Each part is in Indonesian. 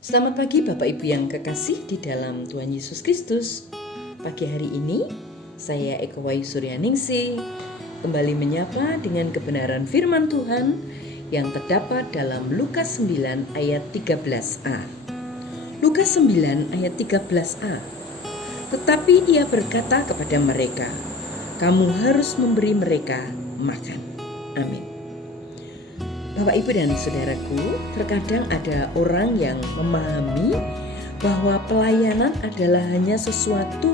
Selamat pagi Bapak Ibu yang kekasih di dalam Tuhan Yesus Kristus. Pagi hari ini saya Eko Wayu Suryaningsih kembali menyapa dengan kebenaran firman Tuhan yang terdapat dalam Lukas 9 ayat 13a. Lukas 9 ayat 13a. Tetapi ia berkata kepada mereka, kamu harus memberi mereka makan. Amin. Bapak, Ibu, dan Saudaraku, terkadang ada orang yang memahami bahwa pelayanan adalah hanya sesuatu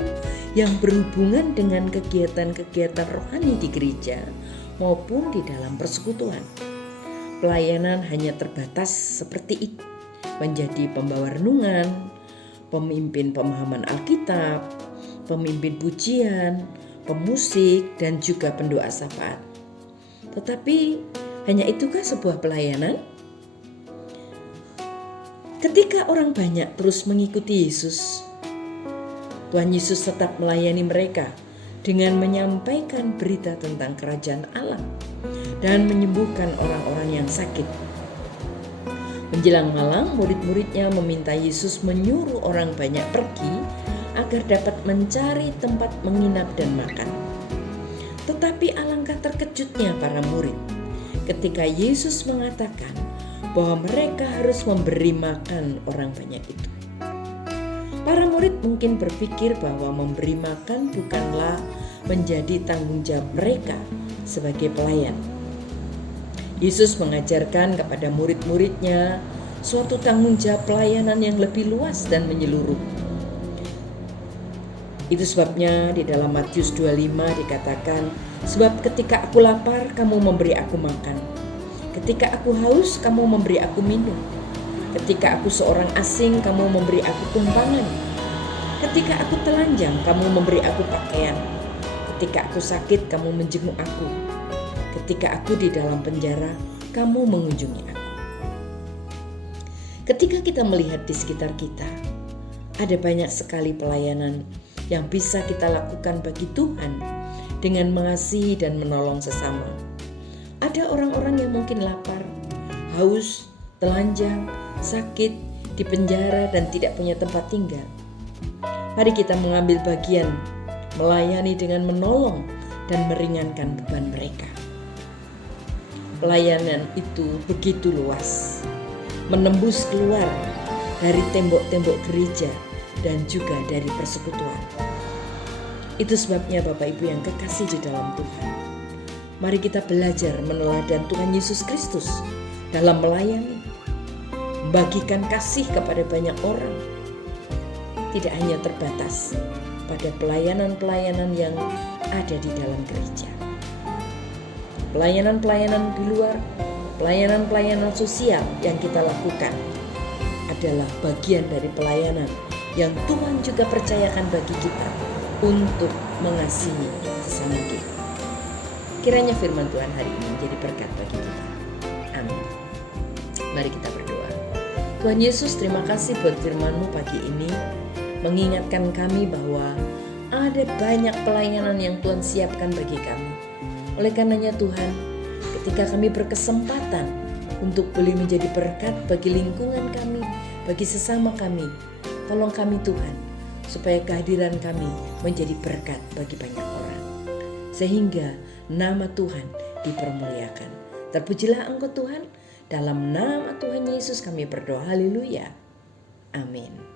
yang berhubungan dengan kegiatan-kegiatan rohani di gereja maupun di dalam persekutuan. Pelayanan hanya terbatas seperti itu, menjadi pembawa renungan, pemimpin pemahaman Alkitab, pemimpin pujian, pemusik, dan juga pendoa syafaat. Tetapi hanya itukah sebuah pelayanan? Ketika orang banyak terus mengikuti Yesus, Tuhan Yesus tetap melayani mereka dengan menyampaikan berita tentang kerajaan Allah dan menyembuhkan orang-orang yang sakit. Menjelang malam, murid-muridnya meminta Yesus menyuruh orang banyak pergi agar dapat mencari tempat menginap dan makan. Tetapi alangkah terkejutnya para murid ketika Yesus mengatakan bahwa mereka harus memberi makan orang banyak itu. Para murid mungkin berpikir bahwa memberi makan bukanlah menjadi tanggung jawab mereka sebagai pelayan. Yesus mengajarkan kepada murid-muridnya suatu tanggung jawab pelayanan yang lebih luas dan menyeluruh. Itu sebabnya di dalam Matius 25 dikatakan, sebab ketika aku lapar, kamu memberi aku makan. Ketika aku haus, kamu memberi aku minum. Ketika aku seorang asing, kamu memberi aku tumpangan. Ketika aku telanjang, kamu memberi aku pakaian. Ketika aku sakit, kamu menjenguk aku. Ketika aku di dalam penjara, kamu mengunjungi aku. Ketika kita melihat di sekitar kita, ada banyak sekali pelayanan yang bisa kita lakukan bagi Tuhan dengan mengasihi dan menolong sesama. Ada orang-orang yang mungkin lapar, haus, telanjang, sakit, di penjara dan tidak punya tempat tinggal. Mari kita mengambil bagian, melayani dengan menolong dan meringankan beban mereka. Pelayanan itu begitu luas, menembus keluar dari tembok-tembok gereja dan juga dari persekutuan. Itu sebabnya Bapak Ibu yang kekasih di dalam Tuhan, mari kita belajar meneladan Tuhan Yesus Kristus dalam melayani, membagikan kasih kepada banyak orang, tidak hanya terbatas pada pelayanan-pelayanan yang ada di dalam gereja. Pelayanan-pelayanan di luar, pelayanan-pelayanan sosial yang kita lakukan adalah bagian dari pelayanan yang Tuhan juga percayakan bagi kita untuk mengasihi sesama kita. Kiranya firman Tuhan hari ini menjadi berkat bagi kita. Amin. Mari kita berdoa. Tuhan Yesus, terima kasih buat firman-Mu pagi ini, mengingatkan kami bahwa ada banyak pelayanan yang Tuhan siapkan bagi kami. Oleh karenanya Tuhan, ketika kami berkesempatan untuk boleh menjadi berkat bagi lingkungan kami, bagi sesama kami, tolong kami Tuhan, supaya kehadiran kami menjadi berkat bagi banyak orang, sehingga nama Tuhan dipermuliakan. Terpujilah Engkau Tuhan, dalam nama Tuhan Yesus kami berdoa, haleluya, amin.